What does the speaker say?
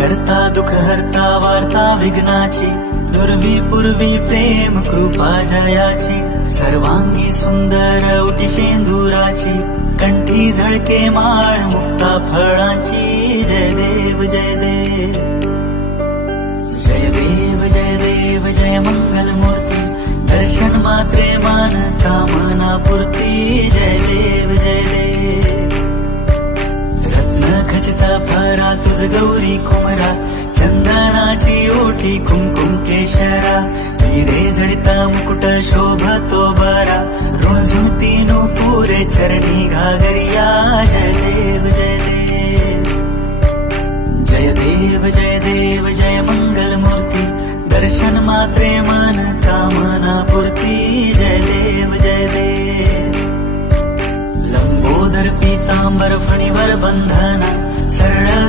करता दुःख हरता वार्ता विघ्नाची, दुर्वी पूर्वी प्रेम कृपा जयाची, सर्वांगी सुंदर उटी शेंदुराची, कंठी झळके माळ मुक्ता फळाची. जय देव जय देव जय देव जय देव जय मंगल मूर्ती, दर्शन मात्रे मान कामना पूर्ती. जय देव जय देव रत्न खचिता फरा तुझ गौरी कुमरा, चंदनाची ओटी कुंकुम केशरा, हिरे जडिता मुकुट शोभतो बरा, रुणझुणती नुपुरे चरणी घागरिया. जय देव जय देव जय देव जय देव जय मंगल मूर्ती, दर्शन मात्रे मन कामना पूर्ती. जय देव जय देव लंबोदर पीतांबर फणीवर बंधना, सरळ